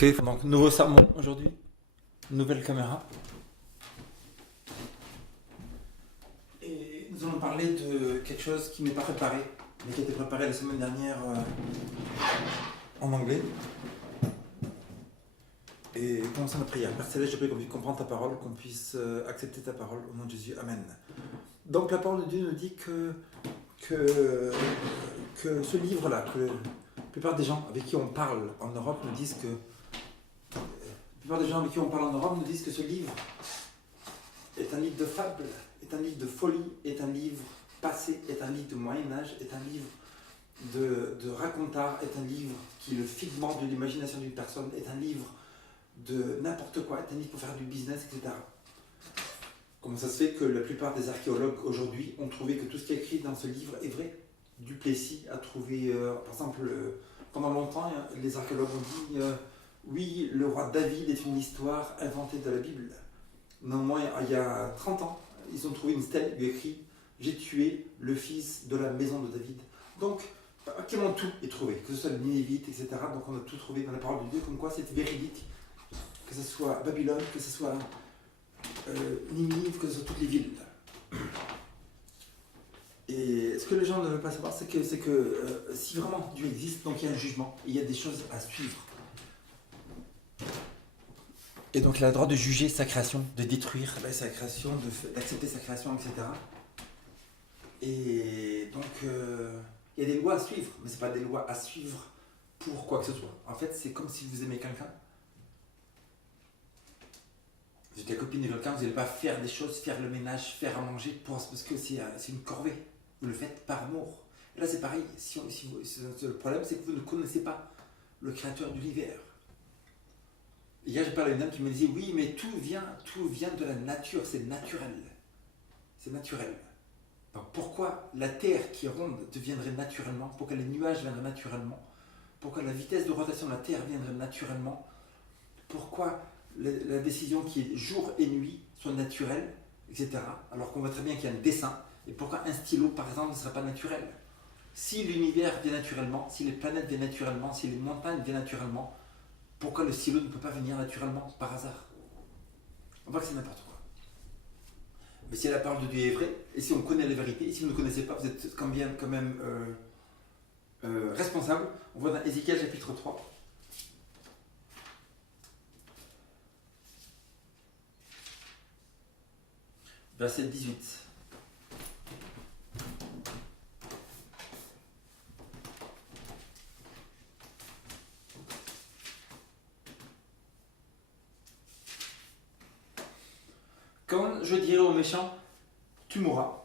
Ok, donc nouveau sermon aujourd'hui, nouvelle caméra. Et nous allons parler de quelque chose qui n'est pas préparé, mais qui a été préparé la semaine dernière en anglais. Et commençons la prière. Père Céleste, je prie qu'on puisse comprendre ta parole, qu'on puisse accepter ta parole au nom de Jésus. Amen. Donc la parole de Dieu nous dit que ce livre-là, que la plupart des gens avec qui on parle en Europe nous disent que La plupart des gens avec qui on parle en Europe nous disent que ce livre est un livre de fable, est un livre de folie, est un livre passé, est un livre de Moyen-Âge, est un livre de racontard, est un livre qui est le figment de l'imagination d'une personne, est un livre de n'importe quoi, est un livre pour faire du business, etc. Comment ça se fait que la plupart des archéologues aujourd'hui ont trouvé que tout ce qui est écrit dans ce livre est vrai? Duplessis a trouvé, par exemple, pendant longtemps, les archéologues ont dit oui, le roi David est une histoire inventée de la Bible. Néanmoins, il y a 30 ans, ils ont trouvé une stèle, il y a écrit « J'ai tué le fils de la maison de David ». Donc, pratiquement tout est trouvé, que ce soit le Nénévite, etc. Donc on a tout trouvé dans la parole de Dieu, comme quoi c'est véridique. Que ce soit Babylone, que ce soit Ninive, que ce soit toutes les villes. Et ce que les gens ne veulent pas savoir, c'est que si vraiment Dieu existe, donc il y a un jugement, il y a des choses à suivre. Et donc il a le droit de juger sa création, de détruire sa création, d'accepter sa création, etc. Et donc il y a des lois à suivre, mais ce n'est pas des lois à suivre pour quoi que ce soit. En fait, c'est comme si vous aimez quelqu'un. Vous êtes la copine de quelqu'un, vous n'allez pas faire des choses, faire le ménage, faire à manger, parce que c'est une corvée. Vous le faites par amour. Et là c'est pareil, le problème c'est que vous ne connaissez pas le créateur de l'univers. Hier, j'ai parlé à une dame qui me disait oui, mais tout vient de la nature, c'est naturel. C'est naturel. Donc, pourquoi la Terre qui est ronde deviendrait naturellement? Pourquoi les nuages viendraient naturellement? Pourquoi la vitesse de rotation de la Terre viendrait naturellement? Pourquoi la décision qui est jour et nuit soit naturelle, etc. Alors qu'on voit très bien qu'il y a un dessin. Et pourquoi un stylo, par exemple, ne serait pas naturel? Si l'univers vient naturellement, si les planètes viennent naturellement, si les montagnes viennent naturellement, pourquoi le stylo ne peut pas venir naturellement, par hasard? On voit que c'est n'importe quoi. Mais si la parole de Dieu est vraie, et si on connaît la vérité, et si vous ne connaissez pas, vous êtes quand même responsable. On voit dans Ézéchiel chapitre 3. Verset 18. Quand je dirai au méchant, tu mourras,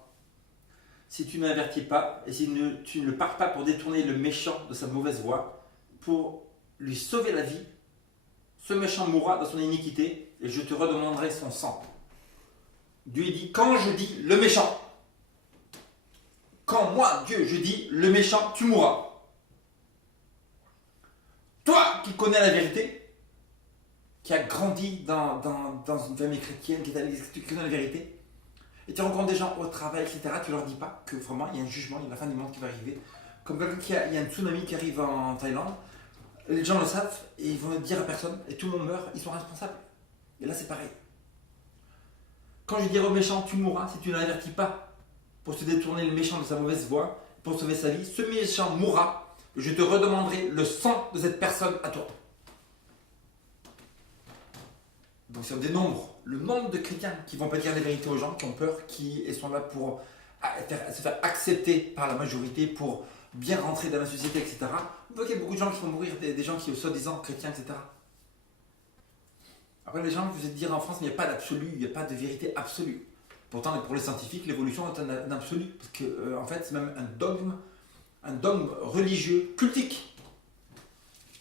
si tu n'avertis pas, et si tu ne pars pas pour détourner le méchant de sa mauvaise voie, pour lui sauver la vie, ce méchant mourra dans son iniquité, et je te redemanderai son sang. Dieu dit, quand je dis le méchant, quand moi, Dieu, je dis le méchant, tu mourras. Toi qui connais la vérité, qui a grandi dans une famille chrétienne, qui connaît la vérité, et tu rencontres des gens au travail, etc., tu leur dis pas que vraiment il y a un jugement, il y a la fin du monde qui va arriver. Comme quelqu'un il y a un tsunami qui arrive en Thaïlande, les gens le savent et ils vont le dire à personne, et tout le monde meurt, ils sont responsables. Et là c'est pareil. Quand je dirai au méchant, tu mourras si tu ne l'avertis pas pour se détourner le méchant de sa mauvaise voie, pour sauver sa vie, ce méchant mourra, et je te redemanderai le sang de cette personne à toi. Donc si on dénombre le nombre de chrétiens qui ne vont pas dire la vérité aux gens, qui ont peur, qui sont là pour se faire accepter par la majorité, pour bien rentrer dans la société, etc. On voit qu'il y a beaucoup de gens qui vont mourir, des gens qui sont soi-disant chrétiens, etc. Après les gens, vous êtes dire en France, mais il n'y a pas d'absolu, il n'y a pas de vérité absolue. Pourtant, pour les scientifiques, l'évolution est un absolu, parce que en fait, c'est même un dogme religieux, cultique.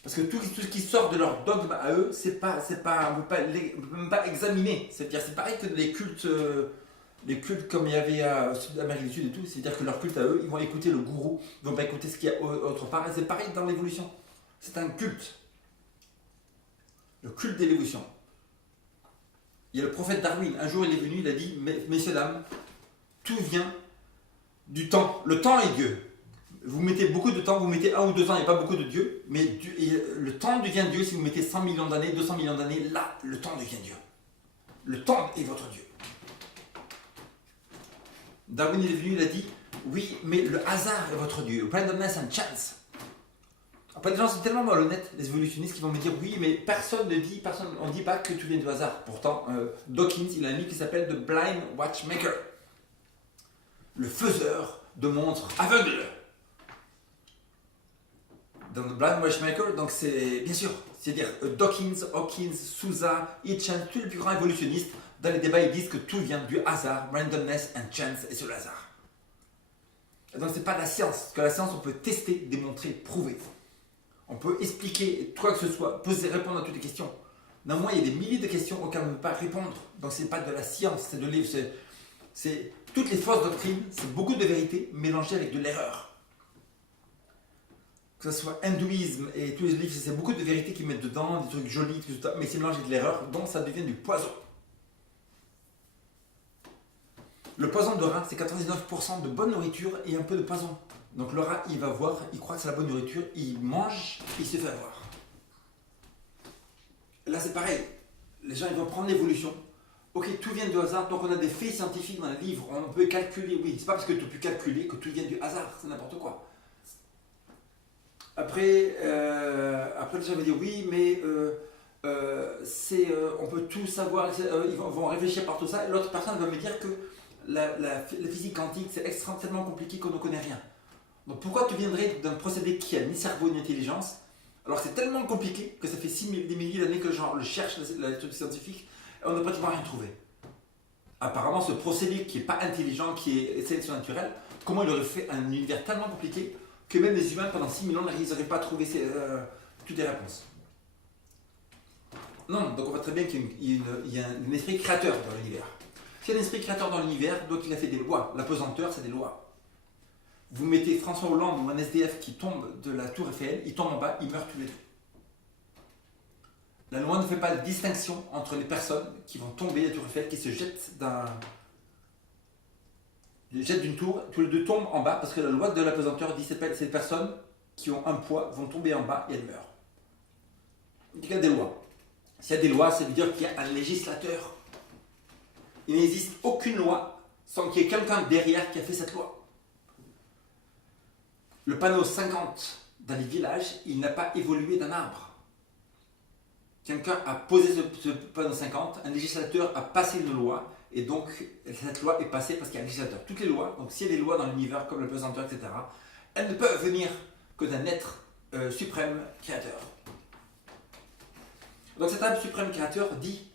Parce que tout ce qui sort de leur dogme à eux, on ne peut même pas examiner. C'est-à-dire, c'est pareil que les cultes comme il y avait à Amérique du Sud et tout. C'est-à-dire que leur culte à eux, ils vont écouter le gourou, ils ne vont pas écouter ce qu'il y a autre part. Et c'est pareil dans l'évolution. C'est un culte. Le culte de l'évolution. Il y a le prophète Darwin. Un jour, il est venu, il a dit, messieurs, dames, tout vient du temps. Le temps est Dieu. Vous mettez beaucoup de temps, vous mettez 1 ou 2 ans, il n'y a pas beaucoup de Dieu, mais le temps devient Dieu si vous mettez 100 millions d'années, 200 millions d'années, là, le temps devient Dieu. Le temps est votre Dieu. Darwin est venu, il a dit, oui, mais le hasard est votre Dieu, randomness and chance. Après, les gens sont tellement malhonnêtes, les évolutionnistes, qui vont me dire, oui, mais personne ne dit, on ne dit pas que tout vient du hasard. Pourtant, Dawkins, il a un livre qui s'appelle The Blind Watchmaker, le faiseur de montres aveugles. Dans The Blind Watchmaker, donc c'est, bien sûr, c'est-à-dire Dawkins, Hawkins, Sousa, Hitchens, tous les plus grands évolutionnistes, dans les débats, ils disent que tout vient du hasard, randomness and chance, et c'est le hasard. Et donc c'est pas de la science, parce que la science, on peut tester, démontrer, prouver. On peut expliquer quoi que ce soit, poser, répondre à toutes les questions. Néanmoins, il y a des milliers de questions auxquelles on ne peut pas répondre. Donc c'est pas de la science, c'est de livres, c'est toutes les fausses doctrines, c'est beaucoup de vérité mélangées avec de l'erreur. Que ce soit hindouisme et tous les livres, c'est beaucoup de vérités qu'ils mettent dedans, des trucs jolis, tout ça, mais c'est mélangé avec de l'erreur, donc ça devient du poison. Le poison de rat, c'est 99% de bonne nourriture et un peu de poison. Donc le rat, il va voir, il croit que c'est la bonne nourriture, il mange, il se fait avoir. Là, c'est pareil. Les gens, ils vont prendre l'évolution. Ok, tout vient du hasard, donc on a des faits scientifiques dans les livres, on peut calculer, oui, c'est pas parce que tu peux calculer que tout vient du hasard, c'est n'importe quoi. Après, les gens vont dire oui, mais on peut tout savoir, ils vont réfléchir par tout ça, et l'autre personne va me dire que la physique quantique, c'est extrêmement compliqué qu'on ne connaît rien. Donc pourquoi tu viendrais d'un procédé qui a ni cerveau ni intelligence, alors que c'est tellement compliqué que ça fait des milliers d'années que les gens le cherchent, l'étude scientifique, et on n'a pratiquement rien trouvé. Apparemment, ce procédé qui n'est pas intelligent, qui est sélection naturelle, comment il aurait fait un univers tellement compliqué que même les humains, pendant 6 000 ans, ils n'auraient pas trouvé toutes les réponses. Non, donc on voit très bien qu'il y a un esprit créateur dans l'univers. S'il y a un esprit créateur dans l'univers, donc il a fait des lois. La pesanteur, c'est des lois. Vous mettez François Hollande ou un SDF qui tombe de la tour Eiffel, il tombe en bas, il meurt tous les deux. La loi ne fait pas de distinction entre les personnes qui vont tomber de la tour Eiffel, qui se jettent d'une tour, tous les deux tombent en bas, parce que la loi de la pesanteur dit que ces personnes qui ont un poids vont tomber en bas et elles meurent. Il y a des lois. S'il y a des lois, ça veut dire qu'il y a un législateur. Il n'existe aucune loi sans qu'il y ait quelqu'un derrière qui a fait cette loi. Le panneau 50 dans les villages, il n'a pas évolué d'un arbre. Quelqu'un a posé ce panneau 50, un législateur a passé une loi, et donc cette loi est passée parce qu'il y a un législateur. Toutes les lois, donc s'il y a des lois dans l'univers comme la pesanteur, etc., elles ne peuvent venir que d'un être suprême créateur. Donc cet être suprême créateur dit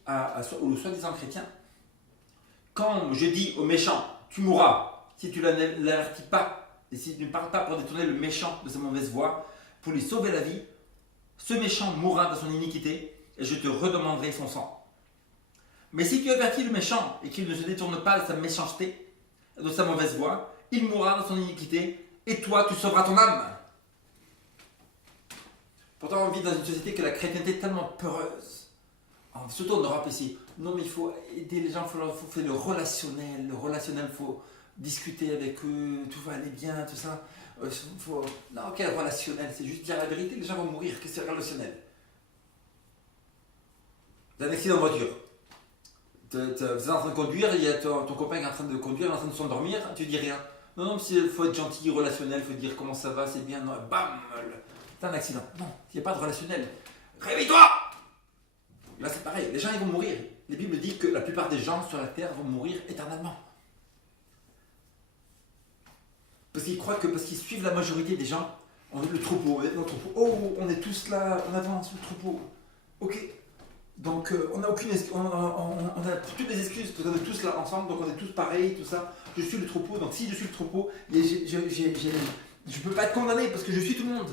aux soi-disant chrétiens, quand je dis au méchant, tu mourras, si tu ne l'avertis pas, et si tu ne parles pas pour détourner le méchant de sa mauvaise voie, pour lui sauver la vie, ce méchant mourra dans son iniquité, et je te redemanderai son sang. Mais si tu avertis le méchant et qu'il ne se détourne pas de sa méchanceté, de sa mauvaise voie, il mourra dans son iniquité, et toi tu sauveras ton âme. Pourtant on vit dans une société que la chrétienté est tellement peureuse, surtout en Europe ici. Non mais il faut aider les gens, il faut faire le relationnel, il faut discuter avec eux, tout va aller bien, tout ça. Non, quel relationnel, c'est juste dire la vérité, les gens vont mourir, qu'est-ce que c'est relationnel? Tu as un accident de voiture, tu es en train de conduire, il y a ton copain qui est en train de conduire, il est en train de s'endormir, tu dis rien. Non, il faut être gentil, relationnel, il faut dire comment ça va, c'est bien, non, bam, t'as un accident. Non, il n'y a pas de relationnel. Réveille-toi! Là c'est pareil, les gens ils vont mourir. La Bible dit que la plupart des gens sur la terre vont mourir éternellement. Parce qu'ils croient que parce qu'ils suivent la majorité des gens, le troupeau, oh on est tous là, on avance le troupeau. Ok, donc on n'a aucune excuse, on a toutes les excuses parce qu'on est tous là ensemble, donc on est tous pareils, tout ça. Je suis le troupeau, donc si je suis le troupeau, je ne peux pas être condamné parce que je suis tout le monde.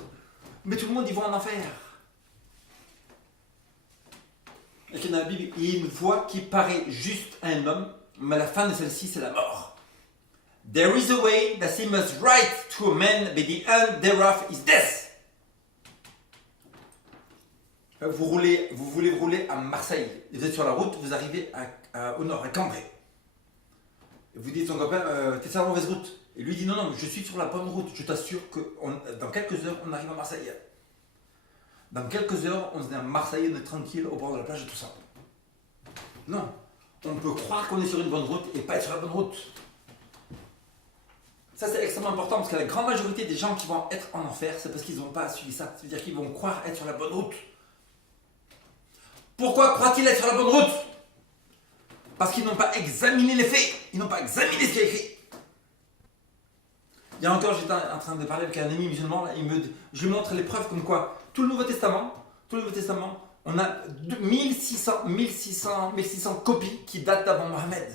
Mais tout le monde ils vont en enfer. Et dans la Bible, il y a une voie qui paraît juste à un homme, mais la fin de celle-ci c'est la mort. There is a way that seemeth right to a man, but the end thereof is death. Vous voulez rouler à Marseille, vous êtes sur la route, vous arrivez au nord, à Cambrai. Et vous dites à son copain, t'es sur la mauvaise route. Et lui dit, non, non, je suis sur la bonne route. Je t'assure que dans quelques heures, on arrive à Marseille. Dans quelques heures, on est à Marseille, on est tranquille au bord de la plage et tout ça. Non. On peut croire qu'on est sur une bonne route et pas être sur la bonne route. Ça, c'est extrêmement important parce que la grande majorité des gens qui vont être en enfer, c'est parce qu'ils n'ont pas suivi ça. C'est-à-dire qu'ils vont croire être sur la bonne route. Pourquoi croient-ils être sur la bonne route? Parce qu'ils n'ont pas examiné les faits. Ils n'ont pas examiné ce qui est écrit. Il y a encore, j'étais en train de parler avec un ami musulman, là, je lui montre les preuves comme quoi tout le Nouveau Testament, on a 1600 copies qui datent d'avant Mohammed.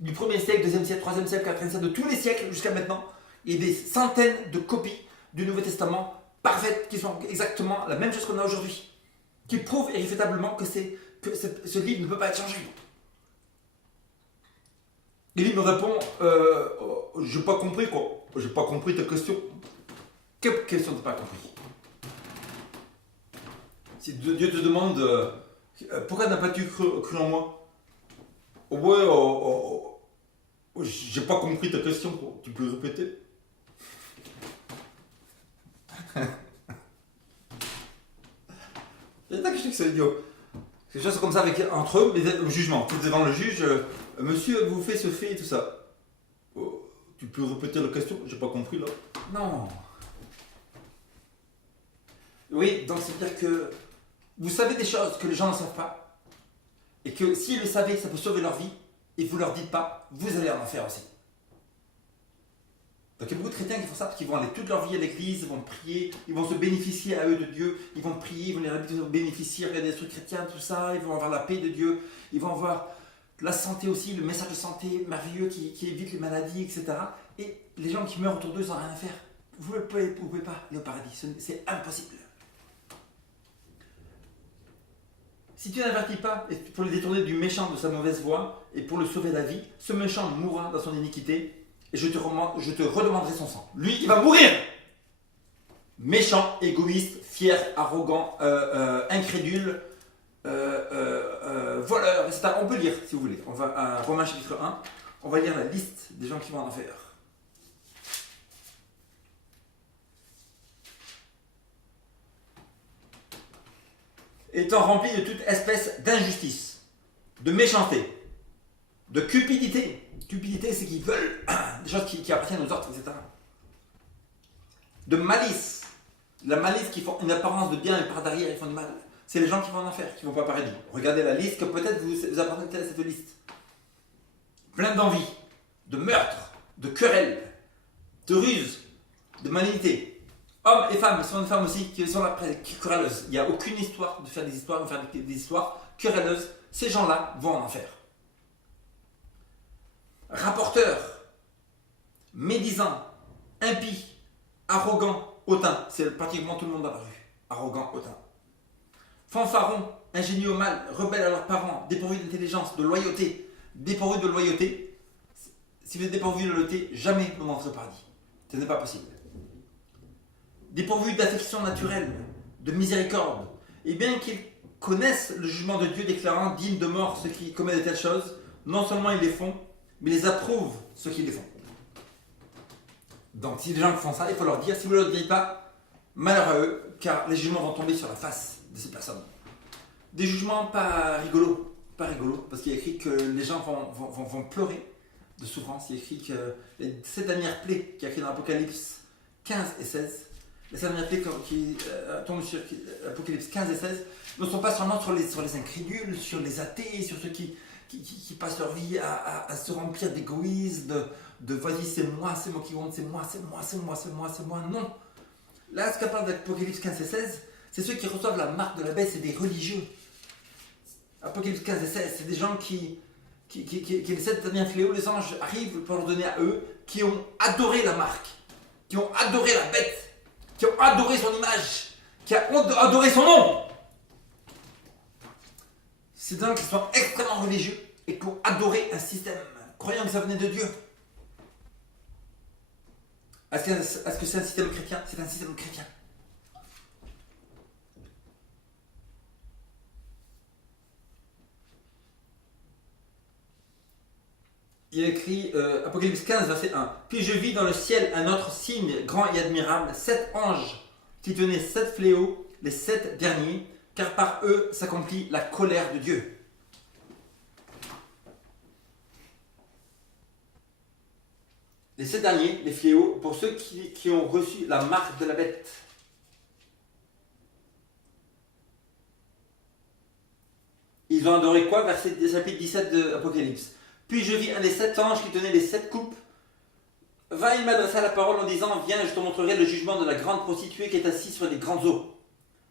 Du 1er siècle, 2e siècle, 3e siècle, 4e siècle, de tous les siècles jusqu'à maintenant. Il y a des centaines de copies du Nouveau Testament parfaites qui sont exactement la même chose qu'on a aujourd'hui. Qui prouvent irréfutablement que ce livre ne peut pas être changé. Et lui me répond, j'ai pas compris quoi. J'ai pas compris ta question. Quelle question t'as pas compris? Si Dieu te demande, pourquoi n'as pas tu cru en moi? Ouais, j'ai pas compris ta question quoi. Tu peux répéter? Il y en a qui disent que c'est idiot. C'est des choses comme ça entre eux, mais le jugement. Tu es devant le juge, monsieur, vous faites ce fait et tout ça. Oh, tu peux répéter la question? J'ai pas compris là. Non. Oui, donc c'est-à-dire que vous savez des choses que les gens ne savent pas, et que s'ils le savaient, ça peut sauver leur vie, et vous leur dites pas, vous allez en enfer aussi. Donc il y a beaucoup de chrétiens qui font ça parce qu'ils vont aller toute leur vie à l'église, ils vont prier, ils vont se bénéficier à eux de Dieu, ils vont prier, ils vont les bénéficier, regarder des trucs chrétiens, tout ça, ils vont avoir la paix de Dieu, ils vont avoir la santé aussi, le message de santé merveilleux qui évite les maladies, etc. Et les gens qui meurent autour d'eux sans rien à faire, vous ne pouvez pas aller au paradis, c'est impossible. Si tu n'avertis pas pour le détourner du méchant de sa mauvaise voie et pour le sauver la vie, ce méchant mourra dans son iniquité et je te redemanderai son sang. Lui, il va mourir. Méchant, égoïste, fier, arrogant, incrédule, voleur, etc. On peut lire si vous voulez. On va à Romains chapitre 1, on va lire la liste des gens qui vont en enfer. Étant rempli de toute espèce d'injustice, de méchanceté, de cupidité. Cupidité, c'est qu'ils veulent des choses qui appartiennent aux autres, etc. De malice. La malice qui font une apparence de bien et par derrière ils font du mal. C'est les gens qui vont en enfer, qui ne vont pas paradis. Regardez la liste que peut-être vous appartenez à cette liste. Plein d'envie, de meurtre, de querelles, de ruse, de malignité. Hommes et femmes, ce sont des femmes aussi qui sont là, querelleuses. Il n'y a aucune histoire de faire des histoires querelleuses. Ces gens-là vont en enfer. Rapporteurs, médisants, impies, arrogants, hautains. C'est pratiquement tout le monde dans la rue. Arrogant, hautain. Fanfarons, ingénieux au mal, rebelles à leurs parents, dépourvus d'intelligence, de loyauté. Dépourvus de loyauté. Si vous êtes dépourvus de loyauté, jamais vous n'entrez au paradis. Ce n'est pas possible. Dépourvus d'affection naturelle, de miséricorde, et bien qu'ils connaissent le jugement de Dieu déclarant dignes de mort ceux qui commettent de telles choses, non seulement ils les font, mais ils approuvent ceux qui les font. Donc si les gens font ça, il faut leur dire, si vous ne leur dites pas, malheur à eux, car les jugements vont tomber sur la face de ces personnes. Des jugements pas rigolos, parce qu'il est écrit que les gens vont pleurer de souffrance. Il est écrit que les 7 dernières plaies qui est écrit dans l'Apocalypse 15 et 16, les 7 dernières plaies qui tombent sur l'Apocalypse 15 et 16 ne sont pas seulement sur les incrédules, sur les athées, sur ceux qui passent leur vie à se remplir d'égoïsme, de vas-y c'est moi qui compte, c'est moi. Non. Là, ce qu'on parle d'Apocalypse 15 et 16, c'est ceux qui reçoivent la marque de la bête, c'est des religieux. Apocalypse 15 et 16, c'est des gens qui les 7 derniers fléaux, les anges arrivent pour leur donner à eux, qui ont adoré la marque, qui ont adoré la bête, qui ont adoré son image, qui ont adoré son nom. C'est des gens qui sont extrêmement religieux et qui ont adoré un système, croyant que ça venait de Dieu. Est-ce que c'est un système chrétien? C'est un système chrétien. Il y a écrit Apocalypse 15, verset 1. Puis je vis dans le ciel un autre signe grand et admirable, 7 anges qui tenaient 7 fléaux, les 7 derniers, car par eux s'accomplit la colère de Dieu. Les 7 derniers, les fléaux, pour ceux qui ont reçu la marque de la bête. Ils ont adoré quoi? Verset chapitre 17 de Apocalypse. Puis je vis un des 7 anges qui tenait les 7 coupes. Va, il m'adressa la parole en disant, viens, je te montrerai le jugement de la grande prostituée qui est assise sur les grandes eaux.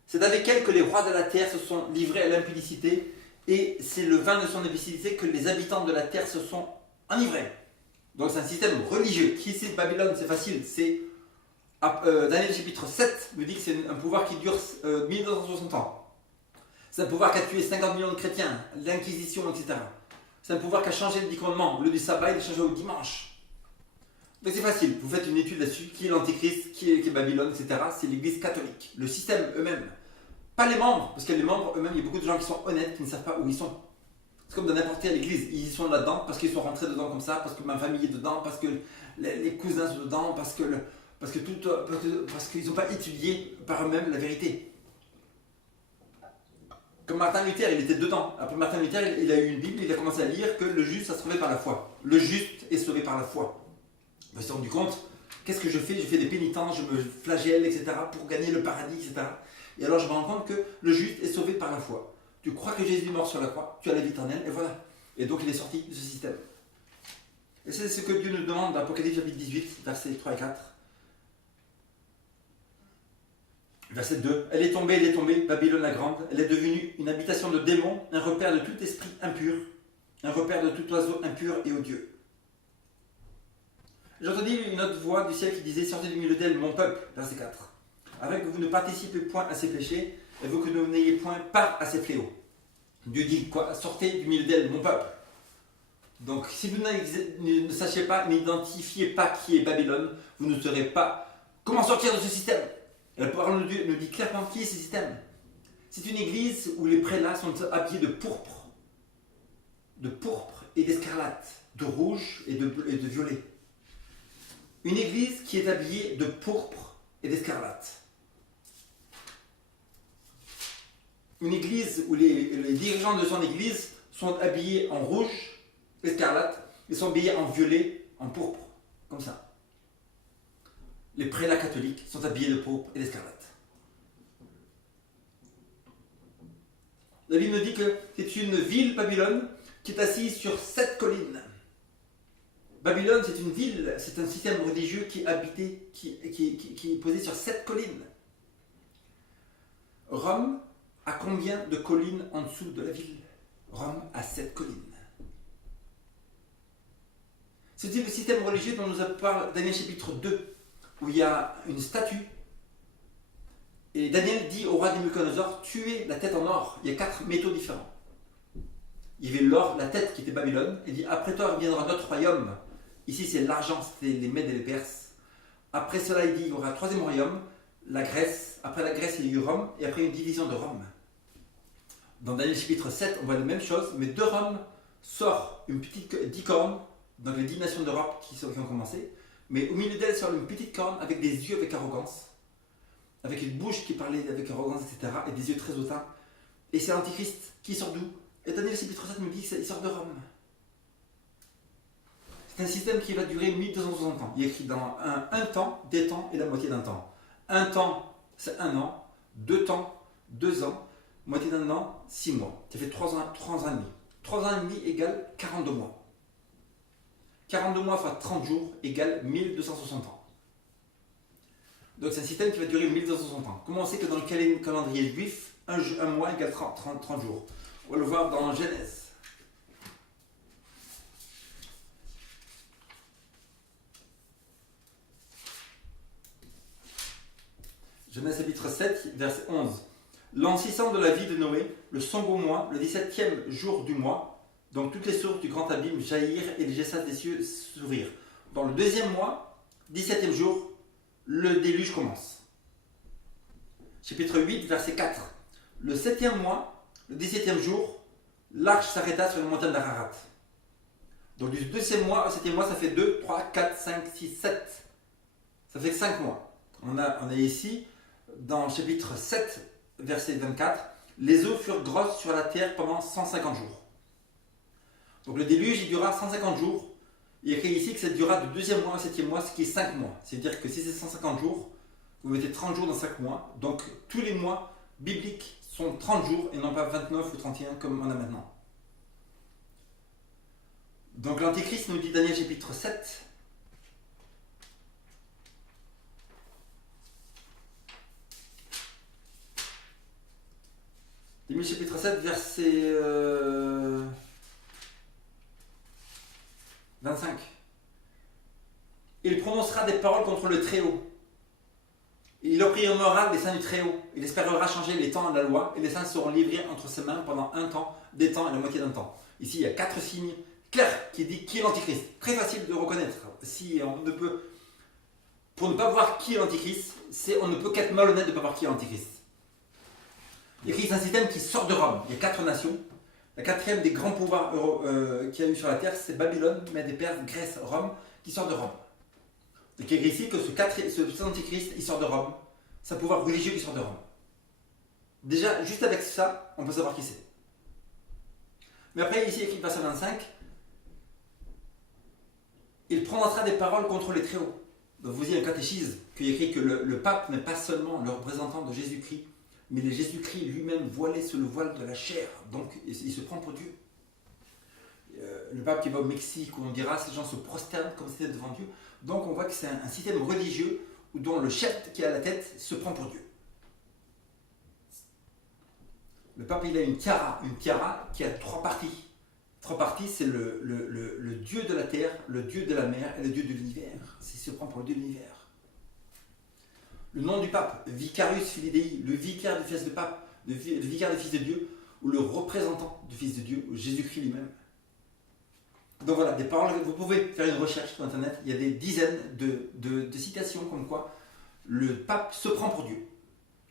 C'est avec elle que les rois de la terre se sont livrés à l'impudicité, et c'est le vin de son impudicité que les habitants de la terre se sont enivrés. Donc c'est un système religieux. Qui c'est Babylone? C'est facile. C'est Daniel chapitre 7 me dit que c'est un pouvoir qui dure 1260 ans. C'est un pouvoir qui a tué 50 millions de chrétiens, l'Inquisition, etc. C'est un pouvoir qui a changé le 10 commandements. Le du sabbat, il a changé au dimanche. Donc c'est facile. Vous faites une étude là-dessus. Qui est l'Antichrist, qui est Babylone, etc. C'est l'Église catholique. Le système eux-mêmes. Pas les membres. Parce que les membres eux-mêmes, il y a beaucoup de gens qui sont honnêtes, qui ne savent pas où ils sont. C'est comme dans n'importe quelle église. Ils sont là-dedans parce qu'ils sont rentrés dedans comme ça, parce que ma famille est dedans, parce que les cousins sont dedans, parce qu'ils n'ont pas étudié par eux-mêmes la vérité. Comme Martin Luther, il était dedans. Après Martin Luther, il a eu une Bible, il a commencé à lire que le juste, ça se sauvait par la foi. Le juste est sauvé par la foi. Je me suis rendu compte, qu'est-ce que je fais? Je fais des pénitences, je me flagelle, etc. pour gagner le paradis, etc. Et alors je me rends compte que le juste est sauvé par la foi. Tu crois que Jésus est mort sur la croix, tu as la vie éternelle, et voilà. Et donc il est sorti de ce système. Et c'est ce que Dieu nous demande dans Apocalypse chapitre 18, versets 3 et 4. Verset 2. Elle est tombée, Babylone la grande. Elle est devenue une habitation de démons, un repère de tout esprit impur, un repère de tout oiseau impur et odieux. J'entendis une autre voix du ciel qui disait, sortez du milieu d'elle, mon peuple, verset 4. Afin que vous ne participez point à ses péchés, et vous que vous n'ayez point part à ses fléaux. Dieu dit quoi? Sortez du milieu d'elle, mon peuple. Donc si vous ne sachiez pas, n'identifiez pas qui est Babylone, vous ne saurez pas comment sortir de ce système. Et la parole de Dieu nous dit clairement qui est ce système. C'est une église où les prélats sont habillés de pourpre et d'escarlate, de rouge et de violet. Une église qui est habillée de pourpre et d'escarlate. Une église où les dirigeants de son église sont habillés en rouge, escarlate, et sont habillés en violet, en pourpre, comme ça. Les prélats catholiques sont habillés de pourpre et d'escarlate. La Bible nous dit que c'est une ville, Babylone, qui est assise sur 7 collines. Babylone, c'est une ville, c'est un système religieux qui est posé sur 7 collines. Rome a combien de collines en dessous de la ville? Rome a 7 collines. C'est le système religieux dont nous parle Daniel chapitre 2. Où il y a une statue, et Daniel dit au roi Nabuchodonosor, tuez la tête en or. Il y a 4 métaux différents. Il y avait l'or, la tête qui était Babylone, et il dit, après toi viendra notre royaume. Ici c'est l'argent, c'était les Mèdes et les Perses. Après cela il dit, il y aura un 3e royaume, la Grèce. Après la Grèce il y a eu Rome, et après une division de Rome. Dans Daniel chapitre 7, on voit la même chose, mais de Rome sort une petite 10 cornes, donc les 10 nations d'Europe qui ont commencé. Mais au milieu d'elle sort une petite corne avec des yeux avec arrogance, avec une bouche qui parlait avec arrogance, etc. et des yeux très hautains. Et c'est l'Antichrist qui sort d'où? Et Daniel chapitre 7 me dit qu'il sort de Rome. C'est un système qui va durer 1260 ans. Il est écrit dans un temps, des temps et la moitié d'un temps. Un temps, c'est 1 an. 2 temps, 2 ans. Moitié d'un an, 6 mois. Ça fait 3 ans et demi. 3 ans et demi égale 42 mois. 42 mois fois 30 jours égale 1260 ans. Donc c'est un système qui va durer 1260 ans. Comment on sait que dans le calendrier juif, un mois égale 30 jours? On va le voir dans Genèse. Genèse chapitre 7, verset 11. L'an 600 de la vie de Noé, le second mois, le 17e jour du mois, donc toutes les sources du grand abîme jaillirent et les gestas des cieux s'ouvrirent. Dans le 2e mois, 17e jour, le déluge commence. Chapitre 8, verset 4. Le 7e mois, le 17e jour, l'arche s'arrêta sur la montagne d'Ararat. Donc du deuxième mois au septième mois, ça fait 2, 3, 4, 5, 6, 7. Ça fait 5 mois. On est ici, dans le chapitre 7, verset 24. Les eaux furent grosses sur la terre pendant 150 jours. Donc le déluge, il durera 150 jours. Il est écrit ici que ça durera du deuxième mois au septième mois, ce qui est 5 mois. C'est-à-dire que si c'est 150 jours, vous mettez 30 jours dans 5 mois. Donc tous les mois bibliques sont 30 jours et non pas 29 ou 31 comme on a maintenant. Donc l'Antéchrist nous dit Daniel chapitre 7. Daniel chapitre 7, verset 25. Il prononcera des paroles contre le Très-Haut. Il opprimera les saints du Très-Haut. Il espérera changer les temps de la loi et les saints seront livrés entre ses mains pendant un temps, des temps et la moitié d'un temps. Ici, il y a 4 signes clairs qui disent qui est l'Antichrist. Très facile de reconnaître. Si on ne peut, pour ne pas voir qui est l'Antichrist, on ne peut qu'être malhonnête de ne pas voir qui est l'Antichrist. Il écrit c'est un système qui sort de Rome. Il y a 4 nations. La quatrième des grands pouvoirs qu'il y a eu sur la terre, c'est Babylone, mais des Perses, Grèce, Rome, qui sort de Rome. Donc il écrit ici que ce Antichrist, il sort de Rome. C'est un pouvoir religieux qui sort de Rome. Déjà, juste avec ça, on peut savoir qui c'est. Mais après, ici, il écrit verset 25, il prononcera des paroles contre les Très-Hauts. Donc vous avez un catéchisme qui écrit que le pape n'est pas seulement le représentant de Jésus-Christ, mais le Jésus-Christ lui-même voilé sous le voile de la chair. Donc il se prend pour Dieu. Le pape qui va au Mexique, où on dira ces gens se prosternent comme si c'était devant Dieu. Donc on voit que c'est un système religieux dont le chef qui est à la tête se prend pour Dieu. Le pape il a une tiara qui a 3 parties. 3 parties, c'est le Dieu de la terre, le Dieu de la mer et le Dieu de l'univers. Il se prend pour le Dieu de l'univers. Le nom du pape, Vicarius Filii, le vicaire du fils de pape, le vicaire du fils de Dieu, ou le représentant du fils de Dieu, Jésus-Christ lui-même. Donc voilà, des paroles, vous pouvez faire une recherche sur internet, il y a des dizaines de citations comme quoi le pape se prend pour Dieu.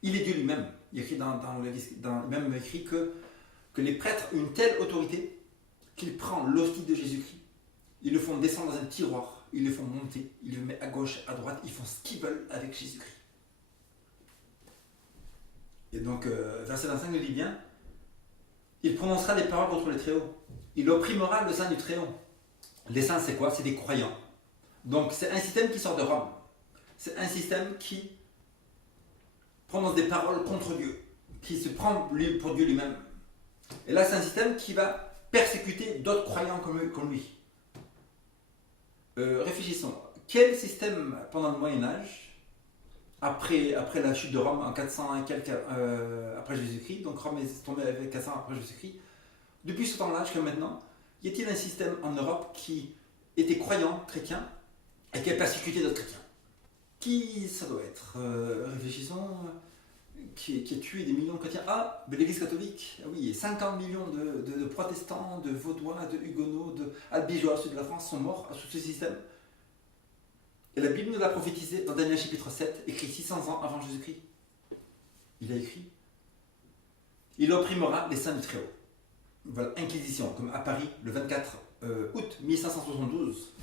Il est Dieu lui-même. Il écrit même écrit que les prêtres ont une telle autorité qu'ils prennent l'hostie de Jésus-Christ, ils le font descendre dans un tiroir, ils le font monter, ils le mettent à gauche, à droite, ils font ce qu'ils veulent avec Jésus-Christ. Et donc, verset 25 nous dit bien, il prononcera des paroles contre les Très-Hauts. Il opprimera le saint du Très-Haut. Les saints, c'est quoi? C'est des croyants. Donc, c'est un système qui sort de Rome. C'est un système qui prononce des paroles contre Dieu, qui se prend pour Dieu lui-même. Et là, c'est un système qui va persécuter d'autres croyants comme lui. Réfléchissons. Quel système pendant le Moyen-Âge, après la chute de Rome en 400 et quelques après Jésus-Christ, donc Rome est tombée avec 400 après Jésus-Christ, depuis ce temps-là jusqu'à maintenant, y a-t-il un système en Europe qui était croyant, chrétien, et qui a persécuté d'autres chrétiens? Qui ça doit être? Réfléchissons. Qui a tué des millions de chrétiens? Ah, l'Église catholique. Ah oui, 50 millions de protestants, de vaudois, de huguenots, de albigeois, sud de la France sont morts sous ce système. Et la Bible nous l'a prophétisé dans Daniel chapitre 7, écrit 600 ans avant Jésus-Christ. Il a écrit, il opprimera les saints du Très-Haut. Voilà, Inquisition, comme à Paris, le 24 août 1572.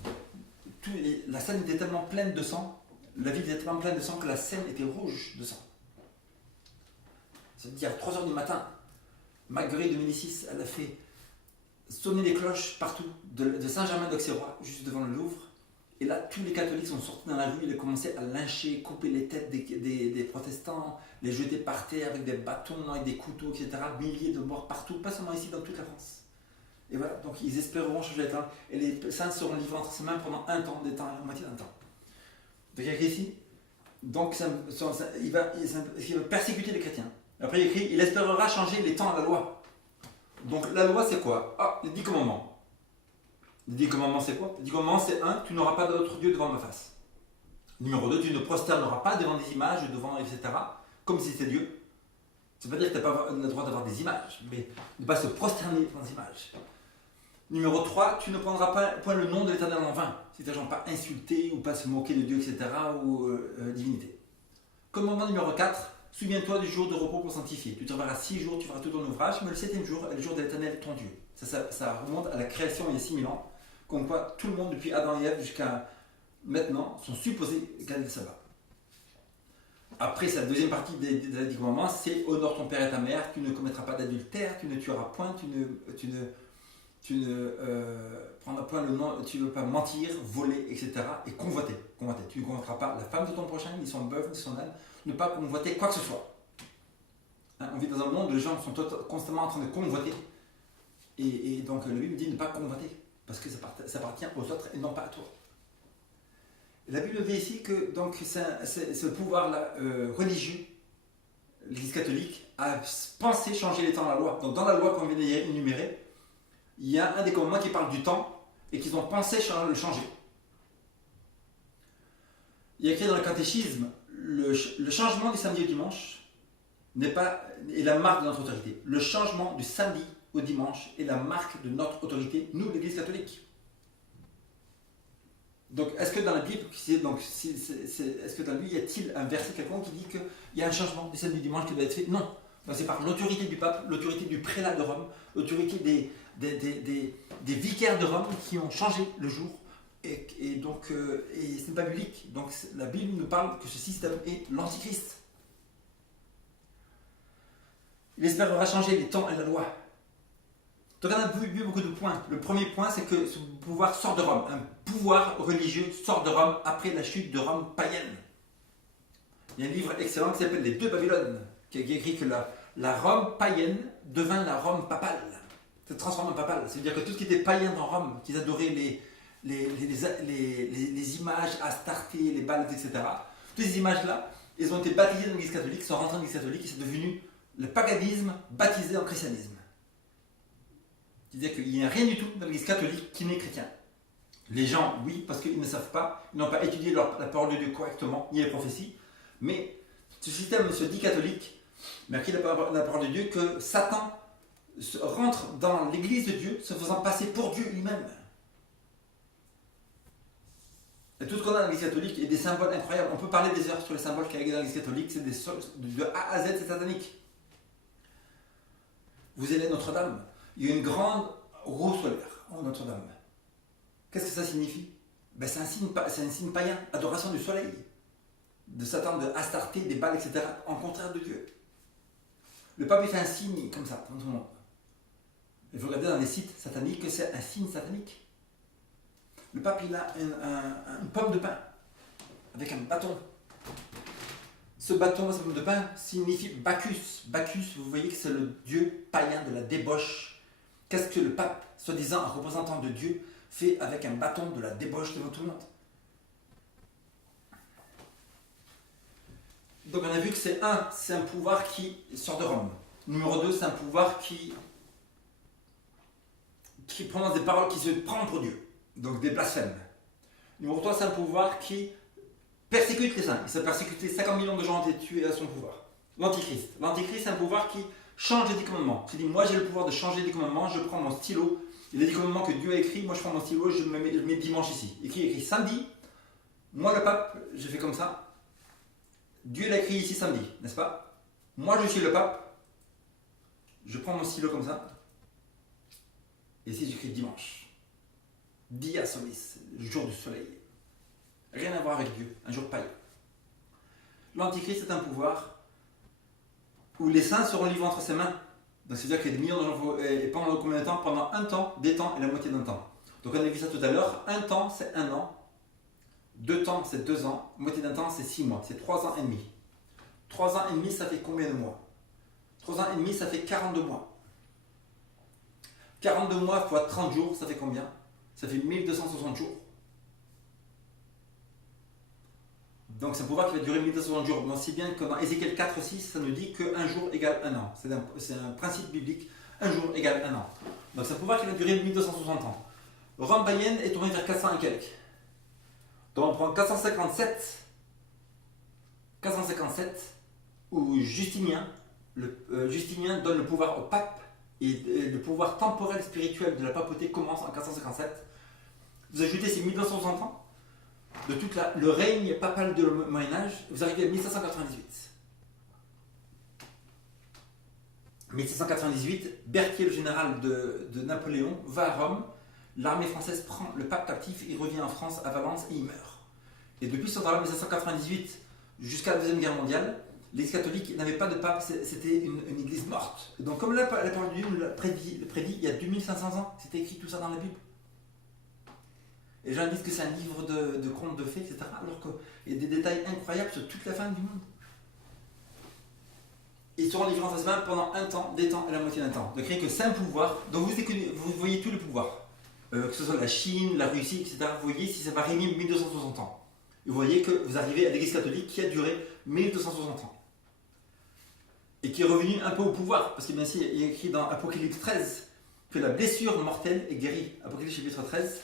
La Seine était tellement pleine de sang, la ville était tellement pleine de sang que la Seine était rouge de sang. C'est-à-dire, à 3h du matin, Marguerite de Médicis, elle a fait sonner les cloches partout, de Saint-Germain d'Auxerrois, juste devant le Louvre. Et là, tous les catholiques sont sortis dans la rue, ils ont commencé à lyncher, couper les têtes des protestants, les jeter par terre avec des bâtons, avec des couteaux, etc. Milliers de morts partout, pas seulement ici, dans toute la France. Et voilà, donc ils espéreront changer les temps. Et les saints seront livrés entre ses mains pendant un temps, des temps, la moitié d'un temps. Donc il y a écrit ici, donc il va persécuter les chrétiens. Après il écrit, il espérera changer les temps à la loi. Donc la loi c'est quoi? Ah, les 10 commandements. Les 10 commandements c'est quoi? Les 10 commandements c'est 1, tu n'auras pas d'autre Dieu devant ma face. Numéro 2, tu ne prosterneras pas devant des images, devant etc. Comme si c'était Dieu. Ça ne veut pas dire que tu n'as pas le droit d'avoir des images, mais ne pas se prosterner devant des images. Numéro 3, tu ne prendras pas point le nom de l'Éternel en vain. C'est-à-dire pas insulter ou pas se moquer de Dieu, etc. ou divinité. Commandement numéro 4, souviens-toi du jour de repos pour sanctifier. Tu travailleras 6 jours, tu feras tout ton ouvrage, mais le 7e jour est le jour de l'Éternel ton Dieu. Ça remonte à la création il y a 6000 ans, comme quoi tout le monde depuis Adam et Ève jusqu'à maintenant sont supposés garder le sabbat. Après, c'est la deuxième partie des 10 commandements, c'est honore ton père et ta mère, tu ne commettras pas d'adultère, tu ne tueras point, tu ne prendras point le nom, tu ne veux pas mentir, voler, etc. Et convoiter. Tu ne convoiteras pas la femme de ton prochain, ni son bœuf, ni son âne, ne pas convoiter quoi que ce soit. Hein, on vit dans un monde où les gens sont constamment en train de convoiter. Et donc la Bible dit ne pas convoiter, parce que ça appartient aux autres et non pas à toi. Et la Bible dit ici que donc, c'est le pouvoir là, religieux, l'Église catholique, a pensé changer les temps de la loi. Donc dans la loi qu'on vient d'énumérer, il y a un des commandements qui parle du temps et qu'ils ont pensé le changer. Il y a écrit dans le catéchisme, le changement du samedi au dimanche est la marque de notre autorité. Le changement du samedi au dimanche est la marque de notre autorité, nous, l'Église catholique. Donc, est-ce que dans la Bible, est-ce que dans la Bible, y a-t-il un verset quelconque qui dit qu'il y a un changement du samedi au dimanche qui doit être fait? Non. Donc, c'est par l'autorité du pape, l'autorité du prélat de Rome, l'autorité des vicaires de Rome qui ont changé le jour. Et ce n'est pas biblique. Donc, la Bible nous parle que ce système est l'antichrist. Il espérera changer les temps et la loi. Donc on a vu beaucoup de points. Le premier point, c'est que ce pouvoir sort de Rome. Un pouvoir religieux sort de Rome après la chute de Rome païenne. Il y a un livre excellent qui s'appelle Les Deux Babylones, qui a écrit que la Rome païenne devint la Rome papale. C'est transformé en papale. C'est-à-dire que tout ce qui était païen dans Rome, qu'ils adoraient les images, Astarté, les Bals, etc. Toutes ces images-là, elles ont été baptisées dans l'Église catholique, sont rentrées dans l'Église catholique et c'est devenu le paganisme baptisé en christianisme. C'est-à-dire qu'il n'y a rien du tout dans l'Église catholique qui n'est chrétien. Les gens, oui, parce qu'ils ne savent pas, ils n'ont pas étudié la parole de Dieu correctement, ni les prophéties, mais ce système se dit catholique, mais a écrit la parole de Dieu que Satan rentre dans l'Église de Dieu se faisant passer pour Dieu lui-même. Et tout ce qu'on a dans l'Église catholique est des symboles incroyables. On peut parler des heures sur les symboles qu'il y a dans l'Église catholique, c'est de A à Z, c'est satanique. Vous allez à Notre-Dame, il y a une grande roue solaire en Notre-Dame. Qu'est-ce que ça signifie? C'est un signe païen, adoration du soleil, de Satan, de Astarté, des Bals, etc., en contraire de Dieu. Le pape fait un signe comme ça, dans tout le monde. Et vous regardez dans les sites sataniques que c'est un signe satanique. Le pape, il a une pomme de pain, avec un bâton. Ce bâton, cette pomme de pain, signifie Bacchus. Bacchus, vous voyez que c'est le dieu païen de la débauche. Qu'est-ce que le pape, soi-disant un représentant de Dieu, fait avec un bâton de la débauche devant tout le monde? Donc on a vu que c'est un pouvoir qui sort de Rome. Numéro 2, c'est un pouvoir qui prononce des paroles qui se prend pour Dieu. Donc des blasphèmes. Numéro 3, c'est un pouvoir qui persécute les saints. Il s'est persécuté, 50 millions de gens ont été tués à son pouvoir. L'Antichrist. L'Antichrist, c'est un pouvoir qui change les 10 commandements. Qui dit, moi j'ai le pouvoir de changer les 10 commandements, je prends mon stylo, il y a des 10 commandements que Dieu a écrit, moi je prends mon stylo, je mets dimanche ici. Écrit samedi, moi le pape, je fais comme ça. Dieu l'a écrit ici samedi, n'est-ce pas? Moi je suis le pape, je prends mon stylo comme ça, et ici j'écris dimanche. Dia solis, le jour du soleil. Rien à voir avec Dieu, un jour païen. L'Antichrist est un pouvoir où les saints seront livrés entre ses mains. Donc c'est-à-dire qu'il y a des millions de gens, et pendant combien de temps? Pendant un temps, des temps et la moitié d'un temps. Donc on a vu ça tout à l'heure, un temps c'est 1 an, 2 temps c'est 2 ans, moitié d'un temps c'est 6 mois, c'est 3 ans et demi. 3 ans et demi ça fait combien de mois? 3 ans et demi ça fait 42 mois. 42 mois fois 30 jours, ça fait combien? Ça fait 1260 jours. Donc c'est un pouvoir qui va durer 1260 jours. Bon, si bien que dans Ézéchiel 4,6, ça nous dit qu'un jour égale 1 an. C'est un principe biblique. Un jour égale 1 an. Donc c'est un pouvoir qui va durer 1260 ans. Rome païenne est tournée vers 400 et quelques. Donc on prend 457, où Justinien donne le pouvoir au pape, et le pouvoir temporel spirituel de la papauté commence en 457. Vous ajoutez ces 1260 ans de tout le règne papal de Moyen-Âge, vous arrivez à 1798. 1798, Berthier, le général de Napoléon, va à Rome, l'armée française prend le pape captif, il revient en France à Valence et il meurt. Et depuis ce temps-là, 1798, jusqu'à la Deuxième Guerre mondiale, l'Église catholique n'avait pas de pape, c'était une église morte. Et donc comme la parole de Dieu nous l'a prédit il y a 2500 ans, c'était écrit tout ça dans la Bible. Et les gens disent que c'est un livre de contes de fées, etc. Alors qu'il y a des détails incroyables sur toute la fin du monde. Ils seront livrés en face main pendant un temps, des temps et la moitié d'un temps. De créer que 5 pouvoirs, donc vous voyez tous les pouvoirs. Que ce soit la Chine, la Russie, etc. Vous voyez si ça va régner 1260 ans. Et vous voyez que vous arrivez à l'Église catholique qui a duré 1260 ans. Et qui est revenu un peu au pouvoir. Parce que bien sûr, il est écrit dans Apocalypse 13 que la blessure mortelle est guérie. Apocalypse chapitre 13.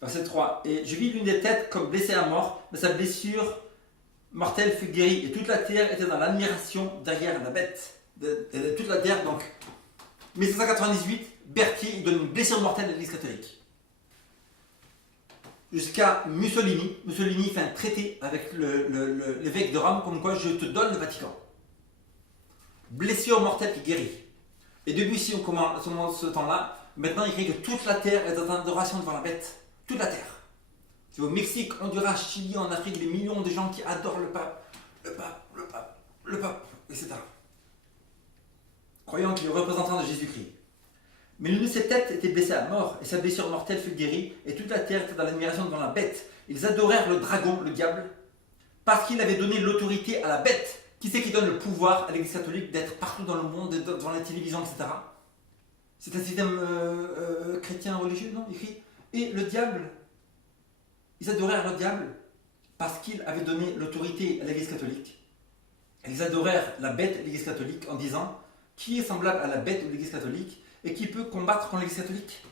Verset 3. Et je vis l'une des têtes comme blessée à mort, mais sa blessure mortelle fut guérie. Et toute la terre était dans l'admiration derrière la bête. Toute la terre, donc. 1798, Berthier il donne une blessure mortelle à l'Église catholique. Jusqu'à Mussolini. Mussolini fait un traité avec l'évêque de Rome, comme quoi je te donne le Vatican. Blessure mortelle qui guérit. Et depuis ce temps-là, maintenant il écrit que toute la terre est en adoration devant la bête. Toute la terre. C'est au Mexique, Honduras, Chili, en Afrique, des millions de gens qui adorent le pape, etc. Croyant qu'il est le représentant de Jésus-Christ. Mais l'une de ses têtes était blessée à mort, et sa blessure mortelle fut guérie, et toute la terre était dans l'admiration devant la bête. Ils adorèrent le dragon, le diable, parce qu'il avait donné l'autorité à la bête. Qui c'est qui donne le pouvoir à l'Église catholique d'être partout dans le monde, devant la télévision, etc. C'est un système chrétien religieux, non? Écrit. Et le diable, ils adorèrent le diable parce qu'il avait donné l'autorité à l'Église catholique. Ils adorèrent la bête de l'Église catholique en disant qui est semblable à la bête de l'Église catholique et qui peut combattre contre l'Église catholique.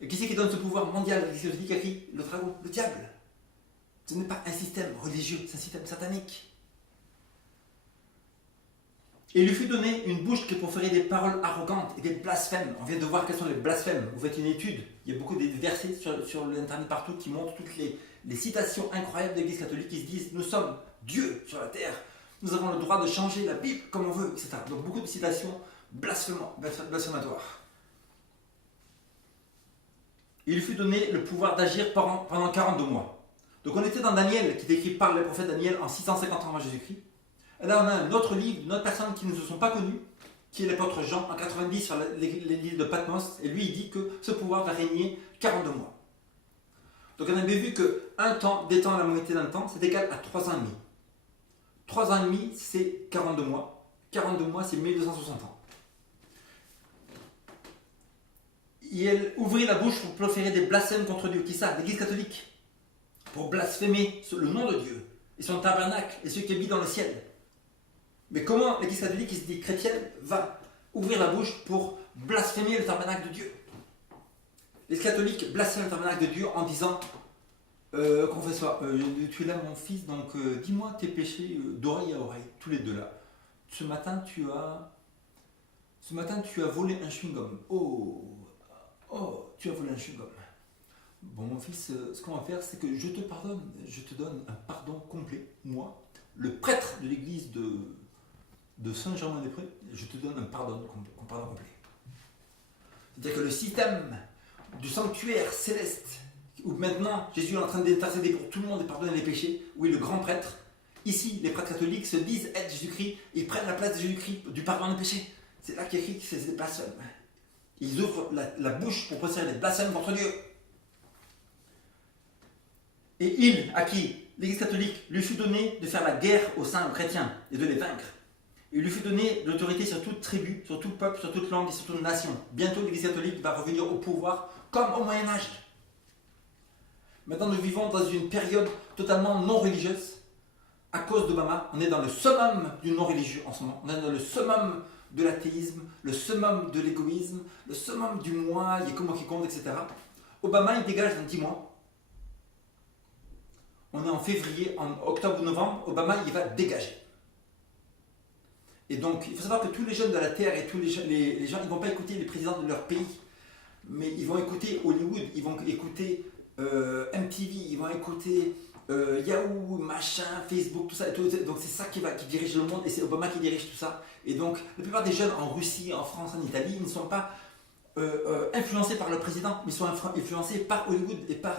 Et qui c'est qui donne ce pouvoir mondial à l'Église catholique? Écrit le dragon, le diable. Ce n'est pas un système religieux, c'est un système satanique. Et il lui fut donné une bouche qui proférait des paroles arrogantes et des blasphèmes. On vient de voir quels sont les blasphèmes. Vous faites une étude, il y a beaucoup de versets sur l'internet partout qui montrent toutes les citations incroyables de l'Église catholique qui se disent « Nous sommes Dieu sur la terre, nous avons le droit de changer la Bible comme on veut, etc. » Donc beaucoup de citations blasphématoires. Il lui fut donné le pouvoir d'agir pendant 42 mois. Donc on était dans Daniel, qui est écrit par le prophète Daniel en 650 ans avant Jésus-Christ. Et là, on a un autre livre d'une autre personne qui ne se sont pas connus, qui est l'apôtre Jean, en 90 sur l'île de Patmos. Et lui, il dit que ce pouvoir va régner 42 mois. Donc, on avait vu qu'un temps, des temps à la moitié d'un temps, c'est égal à 3 ans et demi. 3 ans et demi, c'est 42 mois. 42 mois, c'est 1260 ans. Et elle ouvrit la bouche pour proférer des blasphèmes contre Dieu. Qui ça? L'Église catholique. Pour blasphémer le nom de Dieu et son tabernacle et ceux qui habitent dans le ciel. Mais comment l'Église catholique, qui se dit chrétienne, va ouvrir la bouche pour blasphémer le tabernacle de Dieu? L'Église catholique blasphème le tabernacle de Dieu en disant confesse-toi, tu es là mon fils, donc dis-moi tes péchés d'oreille à oreille, tous les deux là. Ce matin tu as volé un chewing-gum. Oh, tu as volé un chewing-gum. Bon mon fils, ce qu'on va faire, c'est que je te pardonne, je te donne un pardon complet, moi, le prêtre de l'église de Saint-Germain-des-Prés, je te donne un pardon complet. C'est-à-dire que le système du sanctuaire céleste, où maintenant Jésus est en train d'intercéder pour tout le monde et pardonner les péchés, où est le grand prêtre, ici les prêtres catholiques se disent être Jésus-Christ, ils prennent la place de Jésus-Christ du pardon des péchés. C'est là qu'il y a écrit que c'est des blasphèmes. Ils ouvrent la bouche pour procéder des blasphèmes contre Dieu. Et il, à qui l'Église catholique lui fut donné de faire la guerre aux saints chrétiens et de les vaincre. Il lui fut donné l'autorité sur toute tribu, sur tout peuple, sur toute langue et sur toute nation. Bientôt, l'Église catholique va revenir au pouvoir comme au Moyen-Âge. Maintenant, nous vivons dans une période totalement non religieuse. À cause d'Obama, on est dans le summum du non-religieux en ce moment. On est dans le summum de l'athéisme, le summum de l'égoïsme, le summum du moi, il y a que moi qui compte, etc. Obama, il dégage dans 10 mois. On est en février, en octobre ou novembre, Obama, il va dégager. Et donc, il faut savoir que tous les jeunes de la Terre et tous les gens, ils ne vont pas écouter les présidents de leur pays, mais ils vont écouter Hollywood, ils vont écouter MTV, ils vont écouter Yahoo, machin, Facebook, tout ça. Donc c'est ça qui dirige le monde et c'est Obama qui dirige tout ça. Et donc la plupart des jeunes en Russie, en France, en Italie, ils ne sont pas influencés par le président, mais ils sont influencés par Hollywood et par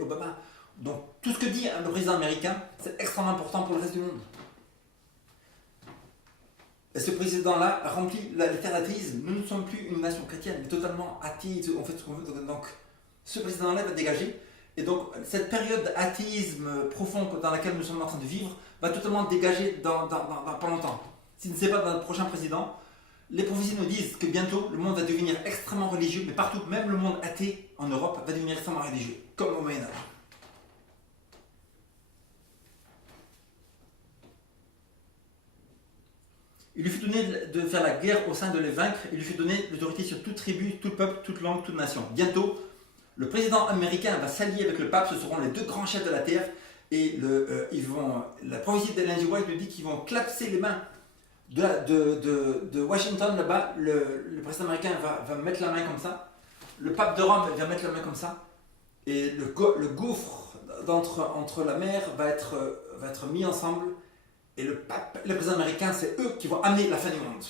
Obama. Donc tout ce que dit le président américain, c'est extrêmement important pour le reste du monde. Et ce président-là a rempli la terre d'athéisme. Nous ne sommes plus une nation chrétienne, mais totalement athée, on fait ce qu'on veut. Donc ce président-là va dégager. Et donc cette période d'athéisme profond dans laquelle nous sommes en train de vivre va totalement dégager dans pas longtemps. Si ce n'est pas dans le prochain président, les prophéties nous disent que bientôt le monde va devenir extrêmement religieux, mais partout, même le monde athée en Europe va devenir extrêmement religieux, comme au Moyen-Âge. Il lui fut donné de faire la guerre au sein de les vaincre, il lui fut donné l'autorité sur toute tribu, tout peuple, toute langue, toute nation. Bientôt, le président américain va s'allier avec le pape, ce seront les deux grands chefs de la terre, et la prophétie d'Ellen G. White nous dit qu'ils vont clapser les mains de Washington là-bas, le président américain va mettre la main comme ça, le pape de Rome va mettre la main comme ça, et le gouffre entre la mer va être mis ensemble, et le président américain, c'est eux qui vont amener la fin du monde.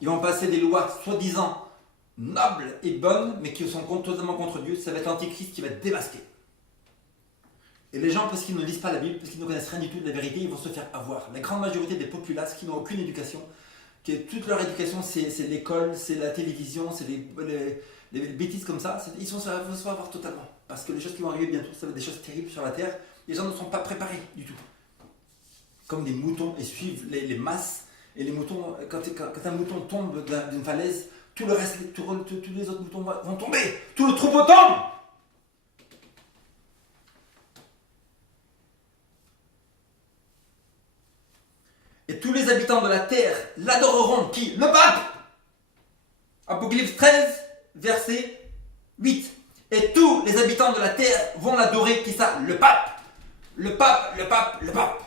Ils vont passer des lois soi-disant nobles et bonnes, mais qui sont totalement contre Dieu. Ça va être l'Antichrist qui va être démasqué. Et les gens, parce qu'ils ne lisent pas la Bible, parce qu'ils ne connaissent rien du tout de la vérité, ils vont se faire avoir. La grande majorité des populaces qui n'ont aucune éducation, toute leur éducation, c'est l'école, c'est la télévision, c'est les bêtises comme ça, ils vont se faire avoir totalement. Parce que les choses qui vont arriver bientôt, ça va être des choses terribles sur la terre. Les gens ne sont pas préparés du tout. Comme des moutons, et suivent les masses. Et les moutons, quand un mouton tombe d'une falaise, tout le reste, tous les autres moutons vont tomber. Tout le troupeau tombe. Et tous les habitants de la terre l'adoreront. Qui? Le pape. Apocalypse 13, verset 8. Et tous les habitants de la terre vont l'adorer. Qui ça? Le pape. Le pape, le pape, le pape.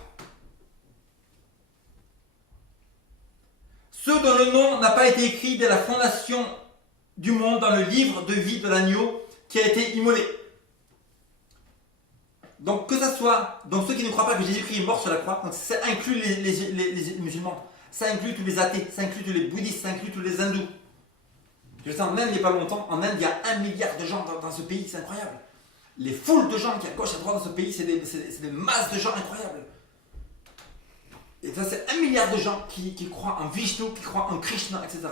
Ceux dont le nom n'a pas été écrit dès la fondation du monde dans le livre de vie de l'agneau qui a été immolé. Donc que ça soit, donc ceux qui ne croient pas que Jésus-Christ est mort sur la croix, donc ça inclut les musulmans, ça inclut tous les athées, ça inclut tous les bouddhistes, ça inclut tous les hindous. Je sais, en Inde, il n'y a pas longtemps, en Inde, il y a 1 milliard de gens dans ce pays, c'est incroyable. Les foules de gens qui à gauche à droite dans ce pays, c'est des masses de gens incroyables. Et ça, c'est 1 milliard de gens qui croient en Vishnu, qui croient en Krishna, etc.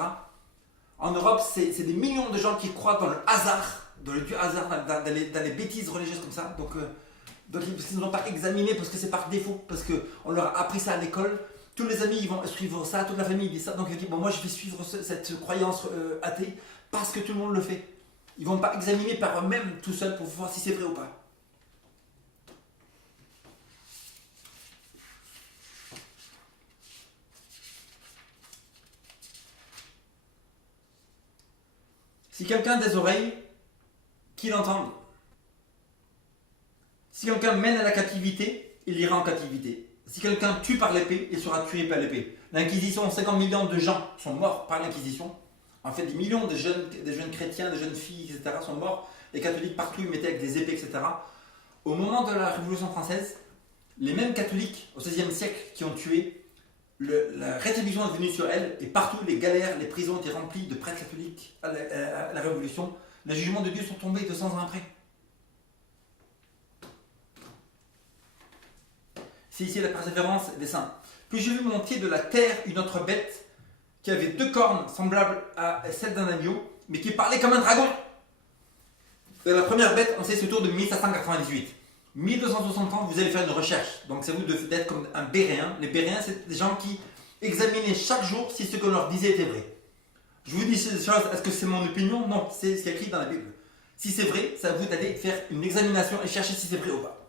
En Europe, c'est des millions de gens qui croient dans le hasard, dans le dieu hasard, dans les bêtises religieuses comme ça. Donc ils ne l'ont pas examiné parce que c'est par défaut, parce qu'on leur a appris ça à l'école. Tous les amis ils vont suivre ça, toute la famille dit ça. Donc ils disent bon, moi je vais suivre cette croyance athée parce que tout le monde le fait. Ils ne vont pas examiner par eux-mêmes tout seuls pour voir si c'est vrai ou pas. Si quelqu'un a des oreilles, qu'il entende. Si quelqu'un mène à la captivité, il ira en captivité. Si quelqu'un tue par l'épée, il sera tué par l'épée. L'Inquisition, 50 millions de gens sont morts par l'Inquisition. En fait, des millions de jeunes chrétiens, de jeunes filles, etc. sont morts. Les catholiques partout, ils mettaient avec des épées, etc. Au moment de la Révolution française, les mêmes catholiques, au XVIe siècle, qui ont tué, la rétribution est venue sur elles, et partout, les galères, les prisons étaient remplies de prêtres catholiques à la Révolution. Les jugements de Dieu sont tombés 200 ans après. C'est ici la persévérance des saints. Puis j'ai vu monter de la terre une autre bête qui avait 2 cornes semblables à celles d'un agneau, mais qui parlait comme un dragon. Et la première bête, on sait, c'est autour de 1798. 1260 ans, vous allez faire une recherche. Donc c'est vous d'être comme un béréen. Les béréens, c'est des gens qui examinaient chaque jour si ce qu'on leur disait était vrai. Je vous dis ces choses, est-ce que c'est mon opinion? Non, c'est ce qui est écrit dans la Bible. Si c'est vrai, c'est à vous d'aller faire une examination et chercher si c'est vrai ou pas.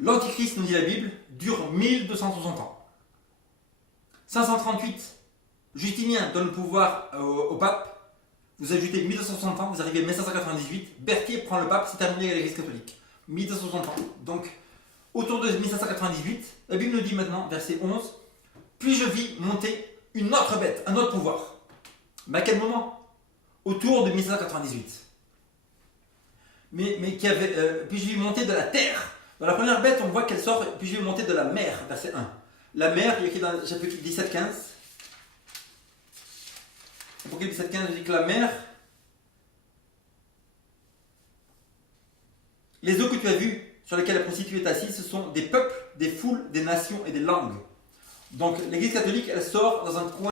L'Antichrist, nous dit la Bible, dure 1260 ans. 538, Justinien donne le pouvoir au pape. Vous ajoutez 1260 ans, vous arrivez à 1598. Berthier prend le pape, c'est terminé avec l'Église catholique. 1260 ans. Donc, autour de 1598, la Bible nous dit maintenant, verset 11, puis je vis monter une autre bête, un autre pouvoir. Mais à quel moment? Autour de 1598. mais qui avait. Puis je lui ai monté de la terre. Dans la première bête, on voit qu'elle sort, puis je lui ai monté de la mer, verset 1. La mer, il y a écrit dans le chapitre 17-15. Apocalypse 17-15, il dit que la mer. Les eaux que tu as vues, sur lesquelles la prostituée est assise, ce sont des peuples, des foules, des nations et des langues. Donc l'église catholique, elle sort dans un coin